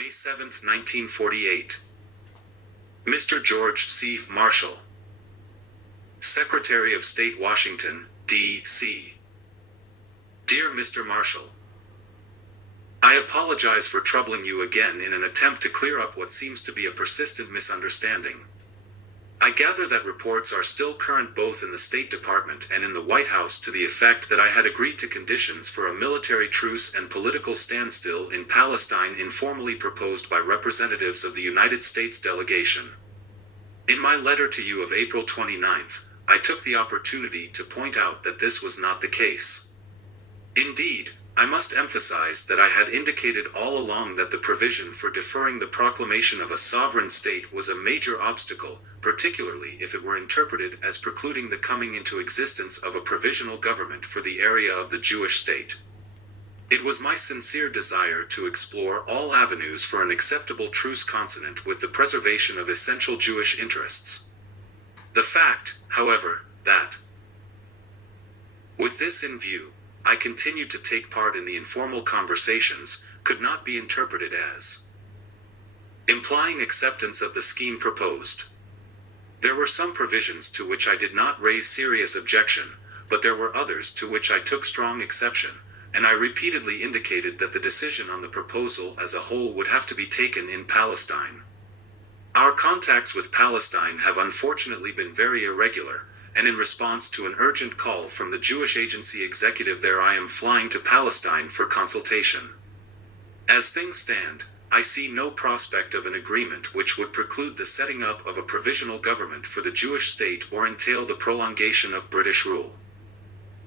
May 7, 1948. Mr. George C. Marshall, Secretary of State, Washington, D.C. Dear Mr. Marshall, I apologize for troubling you again in an attempt to clear up what seems to be a persistent misunderstanding. I gather that reports are still current both in the State Department and in the White House to the effect that I had agreed to conditions for a military truce and political standstill in Palestine informally proposed by representatives of the United States delegation. In my letter to you of April 29th, I took the opportunity to point out that this was not the case. Indeed, I must emphasize that I had indicated all along that the provision for deferring the proclamation of a sovereign state was a major obstacle, particularly if it were interpreted as precluding the coming into existence of a provisional government for the area of the Jewish state. It was my sincere desire to explore all avenues for an acceptable truce consonant with the preservation of essential Jewish interests. The fact, however, that, with this in view, I continued to take part in the informal conversations, could not be interpreted as implying acceptance of the scheme proposed. There were some provisions to which I did not raise serious objection, but there were others to which I took strong exception, and I repeatedly indicated that the decision on the proposal as a whole would have to be taken in Palestine. Our contacts with Palestine have unfortunately been very irregular, and in response to an urgent call from the Jewish Agency executive there I am flying to Palestine for consultation. As things stand, I see no prospect of an agreement which would preclude the setting up of a provisional government for the Jewish state or entail the prolongation of British rule.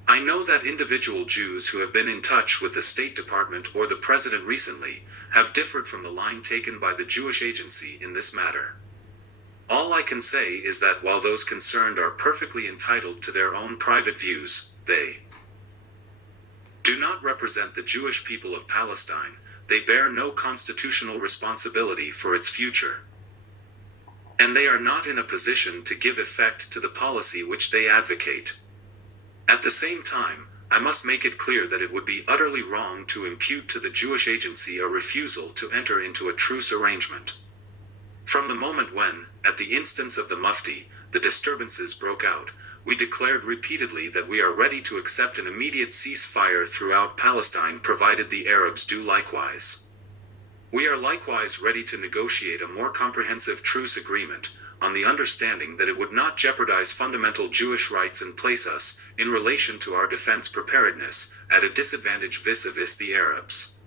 I know that individual Jews who have been in touch with the State Department or the President recently have differed from the line taken by the Jewish Agency in this matter. All I can say is that while those concerned are perfectly entitled to their own private views, they do not represent the Jewish people of Palestine. They bear no constitutional responsibility for its future. And they are not in a position to give effect to the policy which they advocate. At the same time, I must make it clear that it would be utterly wrong to impute to the Jewish Agency a refusal to enter into a truce arrangement. From the moment when, at the instance of the Mufti, the disturbances broke out, we declared repeatedly that we are ready to accept an immediate ceasefire throughout Palestine provided the Arabs do likewise. We are likewise ready to negotiate a more comprehensive truce agreement, on the understanding that it would not jeopardize fundamental Jewish rights and place us, in relation to our defense preparedness, at a disadvantage vis-a-vis the Arabs.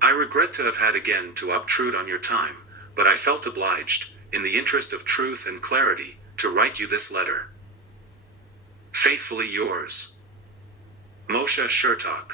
I regret to have had again to obtrude on your time, but I felt obliged, in the interest of truth and clarity, to write you this letter. Faithfully yours, Moshe Chertok.